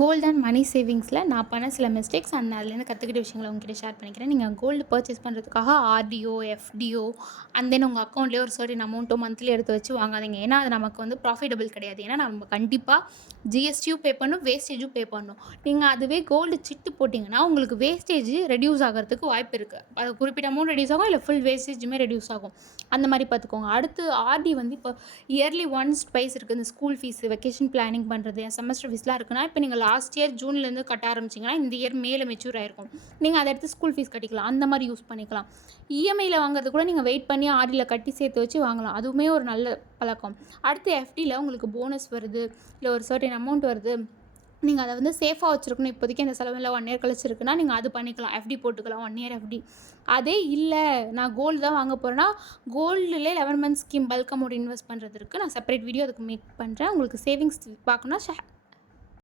Gold and money சேவிங்ஸில் நான் பண்ண சில மிஸ்டேக்ஸ் அண்ட் அதுலேருந்து கற்றுக்கிட்ட விஷயங்களை உங்ககிட்ட ஷேர் பண்ணிக்கிறேன். நீங்கள் கோல்டு பர்ச்சேஸ் பண்ணுறதுக்காக ஆர்டிஓ, எஃப்டிஓ அண்ட் தென் உங்கள் அக்கௌண்ட்லேயே ஒரு சர்டன் அமௌண்ட்டோ மந்த்லி எடுத்து வச்சு வாங்காதீங்க. ஏன்னா அது நமக்கு வந்து ப்ராஃபிட்டபிள் கிடையாது. ஏன்னா நம்ம கண்டிப்பாக ஜிஎஸ்டியும் பே பண்ணணும், வேஸ்டேஜும் பே பண்ணணும். நீங்கள் அதுவே கோல்டு சிட்டு போட்டிங்கன்னா உங்களுக்கு வேஸ்டேஜ் ரெடியூஸ் ஆகிறதுக்கு வாய்ப்பு இருக்குது. அது குறிப்பிட்ட அமௌண்ட் ரெடியூஸ் ஆகும், இல்லை ஃபுல் வேஸ்டேஜுமே ரெடியூஸ் ஆகும். அந்த மாதிரி பார்த்துக்கோங்க. அடுத்து ஆர்டி வந்து இப்போ இயர்லி ஒன்ஸ் ட்வைஸ் இருக்குது. இந்த ஸ்கூல் ஃபீஸு, வெக்கேஷன் பிளானிங் பண்ணுறது, செமஸ்டர் ஃபீஸ்லாம் இருக்குன்னா இப்போ நீங்கள் லாஸ்ட் இயர் ஜூன்லேருந்து கட்ட ஆரம்பிச்சிங்கன்னா இந்த இயர் மேலே மெச்சூர் ஆகிருக்கும். நீங்கள் அதை எடுத்து ஸ்கூல் ஃபீஸ் கட்டிக்கலாம். அந்த மாதிரி யூஸ் பண்ணிக்கலாம். இஎம்ஐயில் வாங்குறது கூட நீங்கள் வெயிட் பண்ணி ஆர்டியில் கட்டி சேர்த்து வச்சு வாங்கலாம். அதுவுமே ஒரு நல்ல பழக்கம். அடுத்து எஃப்டியில் உங்களுக்கு போனஸ் வருது, இல்லை ஒரு சர்டன் அமௌண்ட் வருது, நீங்கள் அதை வந்து சேஃபாக வச்சுருக்கணும். இப்போதைக்கு அந்த செலவில் 1 இயர் கழிச்சு இருக்குன்னா நீங்கள் அது பண்ணிக்கலாம். எஃப்டி போட்டுக்கலாம், 1 இயர் எஃப்டி. அதே இல்லை நான் கோல்டு தான் வாங்க போகிறேன்னா கோல்டுலே 11 months scheme bulk amount invest பண்ணுறது இருக்குது. நான் செப்பரேட் வீடியோ அதுக்கு மேக் பண்ணுறேன். உங்களுக்கு சேவிங்ஸ் பார்க்கணுன்னா